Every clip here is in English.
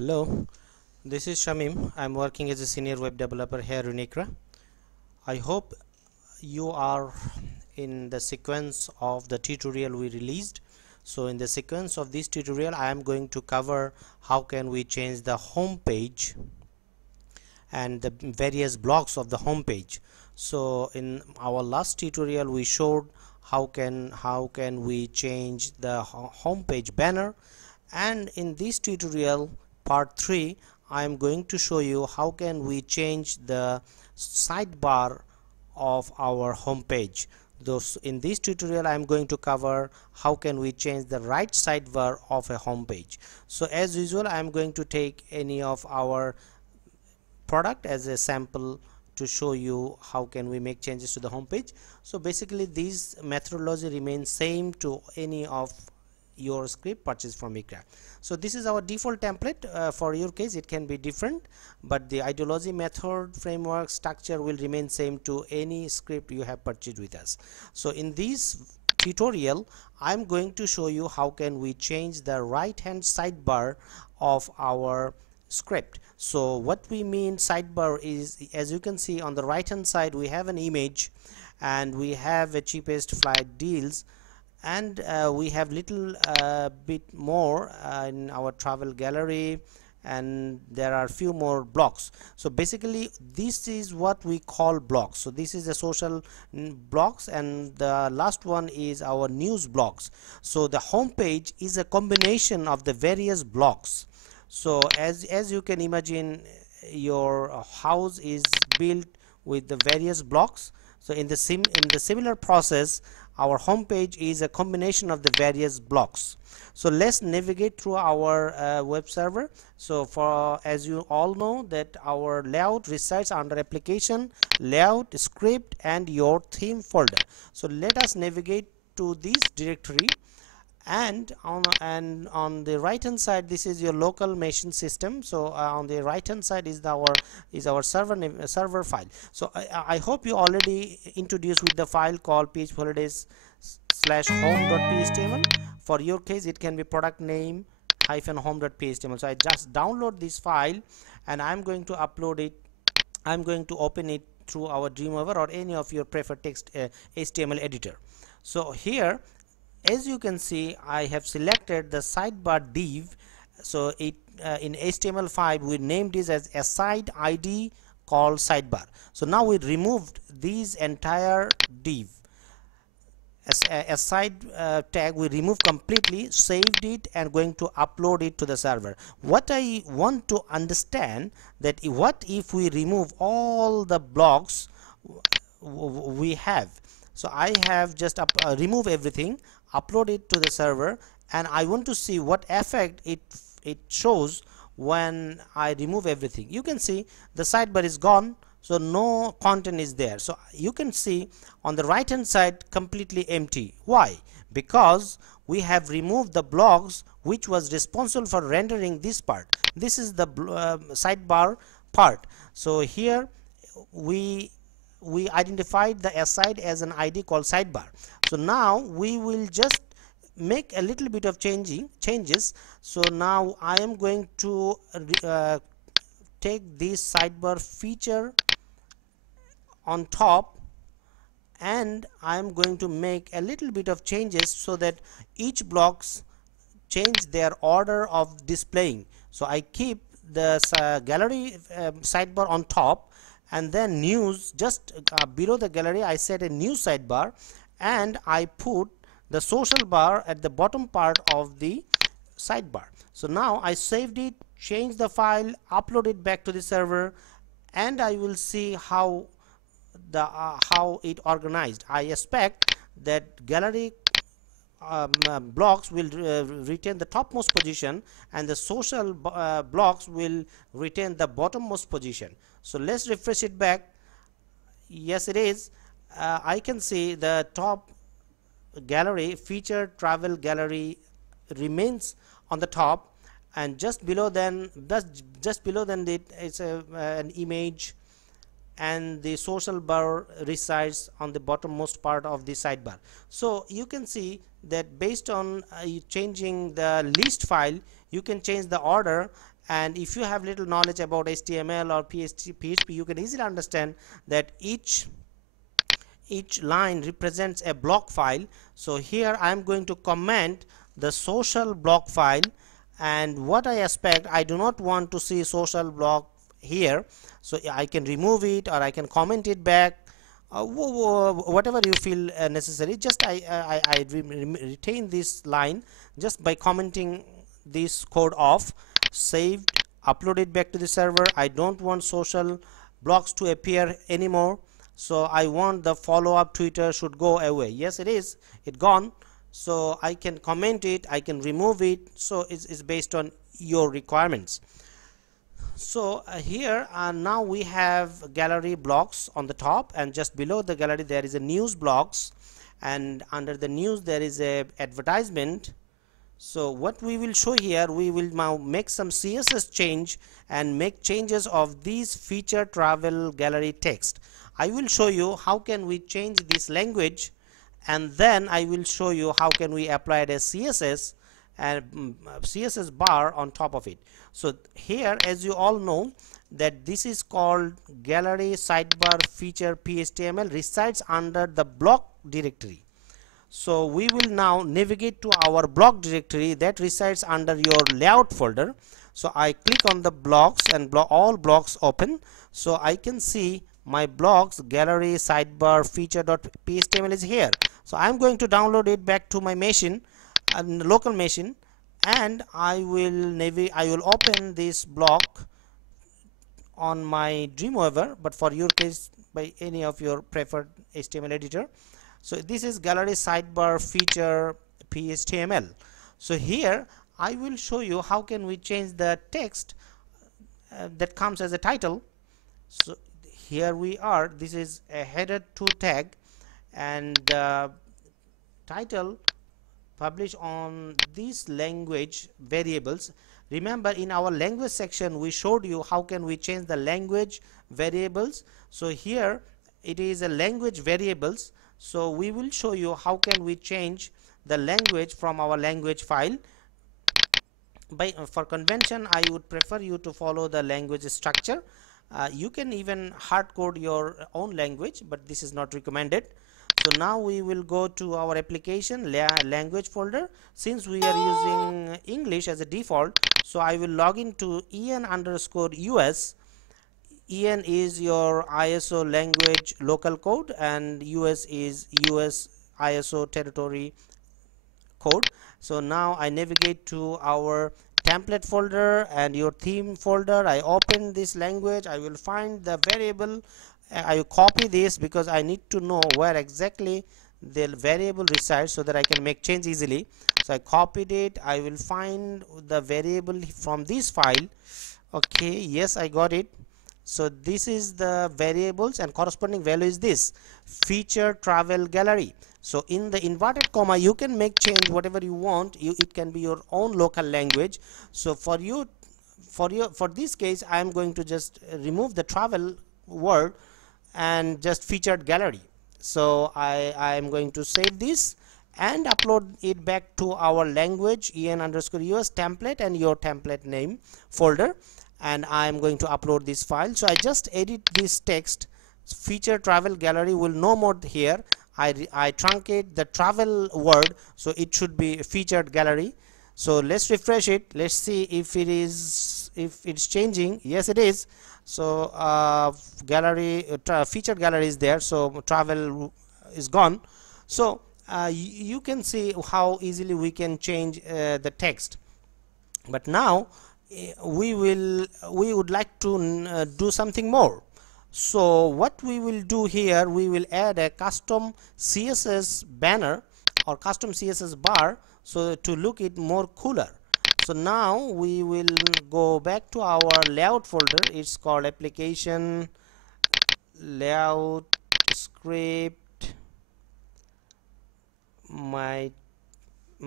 Hello, this is Shamim. I'm working as a senior web developer here in Ikra. I hope you are in the sequence of the tutorial we released. So in the sequence of this tutorial I am going to cover how can we change the home page and the various blocks of the home page. So in our last tutorial we showed how can we change the home page banner, and in this tutorial part 3 I am going to show you how can we change the sidebar of our home page. Those in this tutorial I am going to cover how can we change the right sidebar of a home page. So as usual I am going to take any of our product as a sample to show you how can we make changes to the home page. So basically these methodology remains same to any of your script purchased from Ikra. So this is our default template. For your case it can be different, but the ideology, method, framework, structure will remain same to any script you have purchased with us. So in this tutorial I'm going to show you how can we change the right hand sidebar of our script. So what we mean sidebar is, as you can see on the right hand side we have an image and we have a cheapest flight deals, and we have little bit more in our travel gallery, and there are few more blocks. So basically this is what we call blocks. So this is the social blocks, and the last one is our news blocks. So the home page is a combination of the various blocks. So as you can imagine, your house is built with the various blocks. So in the similar process our home page is a combination of the various blocks. So let's navigate through our web server. So for as you all know that our layout resides under application, layout, script and your theme folder. So let us navigate to this directory, and on the right hand side this is your local machine system. So on the right hand side is our server file. So I hope you already introduced with the file called phpholidays/home.html. For your case it can be product name -home.html. So I just download this file and I'm going to upload it. I'm going to open it through our Dreamweaver or any of your preferred text HTML editor. So here as you can see I have selected the sidebar div. So it in HTML5 we named this as a side ID called sidebar. So now we removed this entire div. A side tag we remove completely, saved it and going to upload it to the server. What I want to understand that what if we remove all the blocks we have. So I have just remove everything, upload it to the server, and I want to see what effect it shows when I remove everything. You can see the sidebar is gone, so no content is there. So you can see on the right hand side completely empty. Why? Because we have removed the blocks which was responsible for rendering this part. This is the sidebar part. So here we identified the side as an ID called sidebar. So now we will just make a little bit of changes. So now I am going to take this sidebar feature on top, and I am going to make a little bit of changes so that each blocks change their order of displaying. So I keep the gallery sidebar on top, and then news just below the gallery I set a new sidebar, and I put the social bar at the bottom part of the sidebar. So now I saved it, changed the file, upload it back to the server, and I will see how it organized. I expect that gallery blocks will retain the topmost position and the social blocks will retain the bottommost position. So let's refresh it back. Yes, it is. I can see the top gallery featured travel gallery remains on the top, and just below then it's an image, and the social bar resides on the bottommost part of the sidebar. So you can see that based on changing the list file you can change the order, And if you have little knowledge about HTML or PHP, you can easily understand that each line represents a block file. So here I am going to comment the social block file, and what I expect, I do not want to see social block here, so I can remove it or I can comment it back, whatever you feel necessary. Just I retain this line just by commenting this code off, saved, upload it back to the server. I don't want social blocks to appear anymore, so I want the follow-up Twitter should go away. Yes, it gone. So I can comment it, I can remove it, so it's based on your requirements. So here now we have gallery blocks on the top, and just below the gallery there is a news blocks, and under the news there is a advertisement. So what we will show here, we will now make some CSS change and make changes of these feature travel gallery text. I will show you how can we change this language, and then I will show you how can we apply it as CSS and CSS bar on top of it. So here, as you all know, that this is called gallery sidebar feature PHTML, resides under the block directory. So we will now navigate to our block directory that resides under your layout folder. So I click on the blocks, and all blocks open, so I can see my blocks gallery sidebar feature.phtml is here. So I'm going to download it back to my machine, local machine, and I will open this block on my Dreamweaver, but for your case by any of your preferred HTML editor. So this is gallery sidebar feature PHTML. So here I will show you how can we change the text that comes as a title. So here we are, this is a header to tag, and title publish on these language variables. Remember, in our language section we showed you how can we change the language variables. So here it is a language variables, so we will show you how can we change the language from our language file. For convention, I would prefer you to follow the language structure. You can even hard code your own language, but this is not recommended. So now we will go to our application language folder. Since we are using English as a default, so I will log into en_us. En is your ISO language local code, and US is US ISO territory code. So now I navigate to our template folder and your theme folder. I open this language, I will find the variable, I will copy this because I need to know where exactly the variable resides so that I can make change easily. So I copied it, I will find the variable from this file. Okay, yes, I got it. So this is the variables, and corresponding value is this feature travel gallery. So in the inverted comma you can make change whatever you want. It can be your own local language. So for this case I am going to just remove the travel word and just featured gallery. So I am going to save this and upload it back to our language en_us template and your template name folder, and I am going to upload this file. So I just edit this text, feature travel gallery will no more here. I truncate the travel word, so it should be featured gallery. So let's refresh it, let's see if it's changing. Yes, it is. So gallery featured gallery is there, so travel is gone. So you can see how easily we can change the text. But now we would like to do something more. So what we will do here, we will add a custom CSS banner or custom CSS bar, so to look it more cooler. So now we will go back to our layout folder. It's called application layout script, my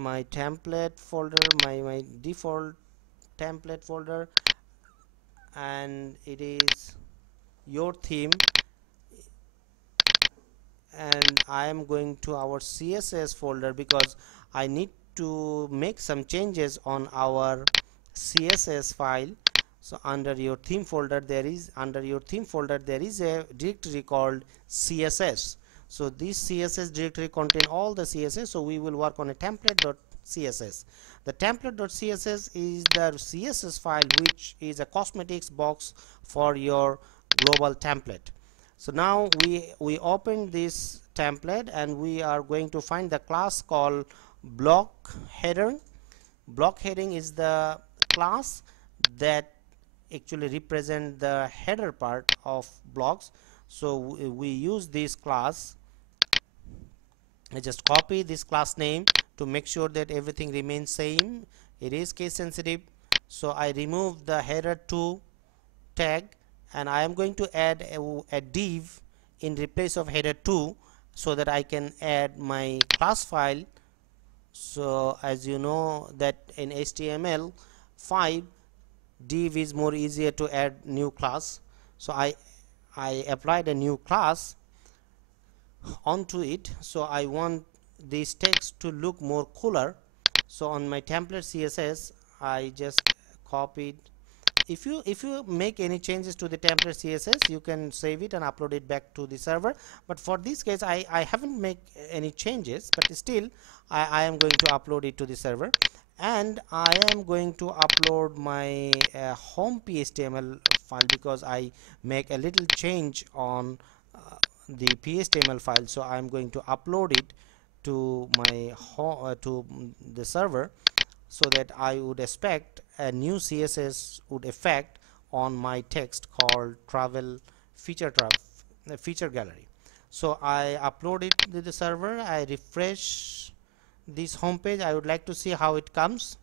template folder, my default template folder, and it is your theme, and I am going to our CSS folder because I need to make some changes on our CSS file. So under your theme folder there is a directory called CSS. So this CSS directory contain all the CSS. So we will work on a template.css. The template.css is the CSS file which is a cosmetics box for your global template. So now we open this template and we are going to find the class called block header. Block heading is the class that actually represent the header part of blocks. So we use this class. I just copy this class name to make sure that everything remains same. It is case sensitive, so I remove the header2 tag and I am going to add a div in replace of header2 so that I can add my class file. So as you know that in HTML5 div is more easier to add new class. So I applied a new class onto it. So I want this text to look more cooler. So on my template CSS I just copied. If you make any changes to the template CSS, you can save it and upload it back to the server, but for this case I haven't made any changes, but still I am going to upload it to the server, and I am going to upload my home PHTML file because I make a little change on the PHTML file. So I am going to upload it to my to the server, so that I would expect a new CSS would affect on my text called travel feature gallery. So I upload it to the server. I refresh this home page. I would like to see how it comes,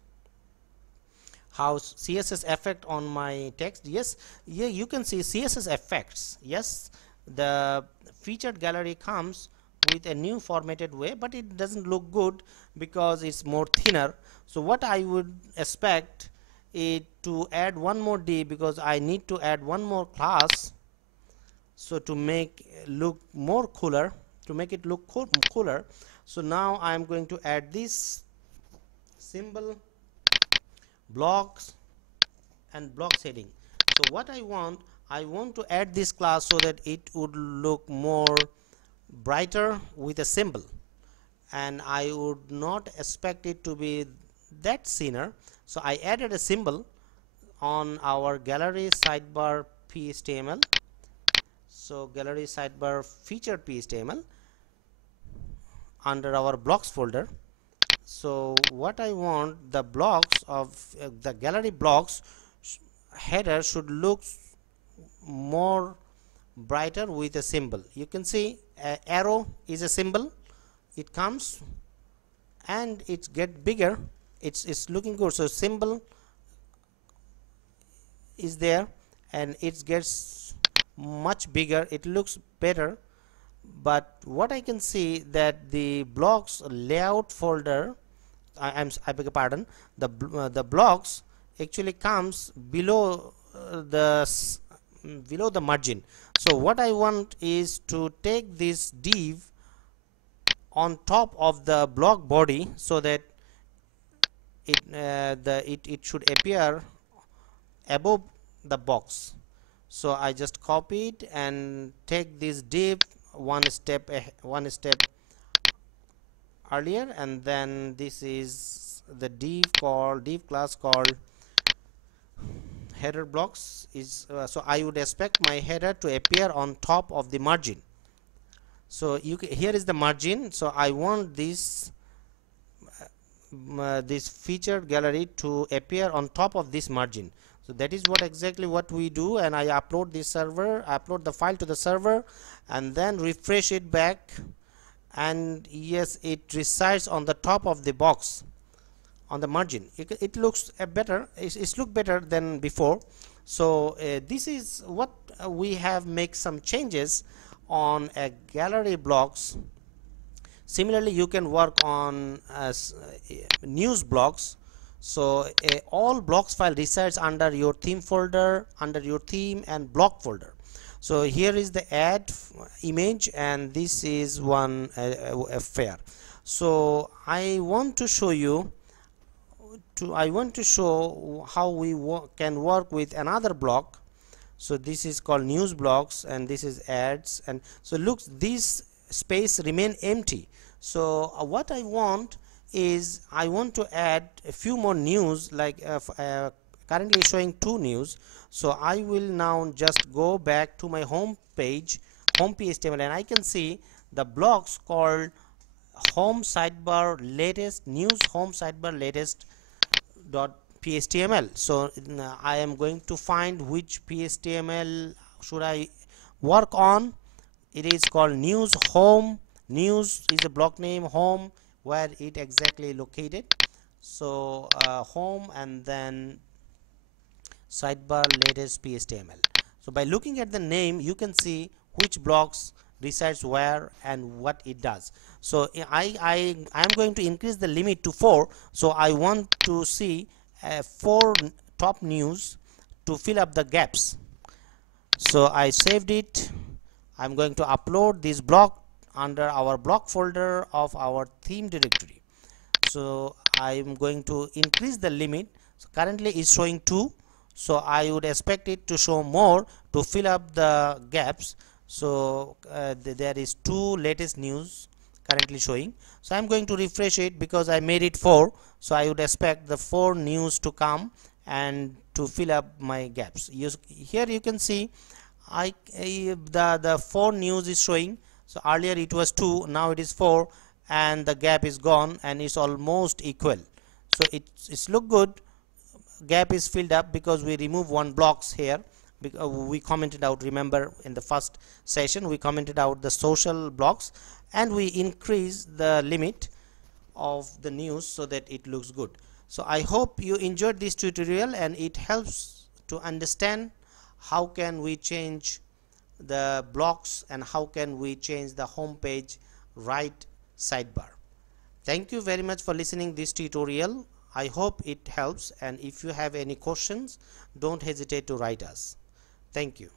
how CSS effect on my text. Yes, yeah, you can see CSS effects. Yes, the featured gallery comes with a new formatted way, but it doesn't look good because it's more thinner. So what I would expect is to add one more div, because I need to add one more class, so to make look more cooler, to make it look cooler. So now I am going to add this symbol, blocks and blocks heading. So what I want to add this class so that it would look more brighter with a symbol, and I would not expect it to be that thinner. So I added a symbol on our gallery sidebar PHTML. So gallery sidebar featured PHTML under our blocks folder. So what I want, the blocks of the gallery blocks header should look more brighter with a symbol. You can see arrow is a symbol, it comes and it get bigger, it's looking good. So symbol is there and it gets much bigger, it looks better. But what I can see that the blocks layout folder, I beg your pardon, the blocks actually comes below the margin. So what I want is to take this div on top of the block body so that it should appear above the box. So I just copy it and take this div one step earlier, and then this is the div class called header blocks is so I would expect my header to appear on top of the margin. So here is the margin. So I want this this featured gallery to appear on top of this margin. So that is exactly what we do, and I upload the file to the server and then refresh it back, and yes, it resides on the top of the box on the margin. It looks better, it's look better than before. So this is what we have make some changes on a gallery blocks. Similarly, you can work on news blocks. So all blocks file resides under your theme folder, under your theme and block folder. So here is the add image, and this is one affair. So I want to show you I want to show how we can work with another block. So this is called news blocks, and this is ads, and so look, this space remain empty. So what I want is I want to add a few more news, like currently showing 2 news. So I will now just go back to my home page, home HTML, and I can see the blocks called home sidebar latest news, home sidebar latest dot phtml. So I am going to find which phtml should I work on. It is called news home. News is a block name, home where it exactly located. So home and then sidebar latest phtml. So by looking at the name, you can see which blocks resides where and what it does. So I am going to increase the limit to 4. So I want to see 4 top news to fill up the gaps. So I saved it. I'm going to upload this block under our block folder of our theme directory. So I'm going to increase the limit. So currently it's showing 2, so I would expect it to show more to fill up the gaps. So there is 2 latest news currently showing. So I'm going to refresh it because I made it 4, so I would expect the 4 news to come and to fill up my gaps. Here you can see the 4 news is showing. So earlier it was 2, now it is 4, and the gap is gone and it's almost equal. So it's look good. Gap is filled up because we remove 1 blocks here. We commented out, remember in the first session we commented out the social blocks, and we increase the limit of the news so that it looks good. So I hope you enjoyed this tutorial and it helps to understand how can we change the blocks and how can we change the home page right sidebar. Thank you very much for listening this tutorial. I hope it helps, and if you have any questions, don't hesitate to write us. Thank you.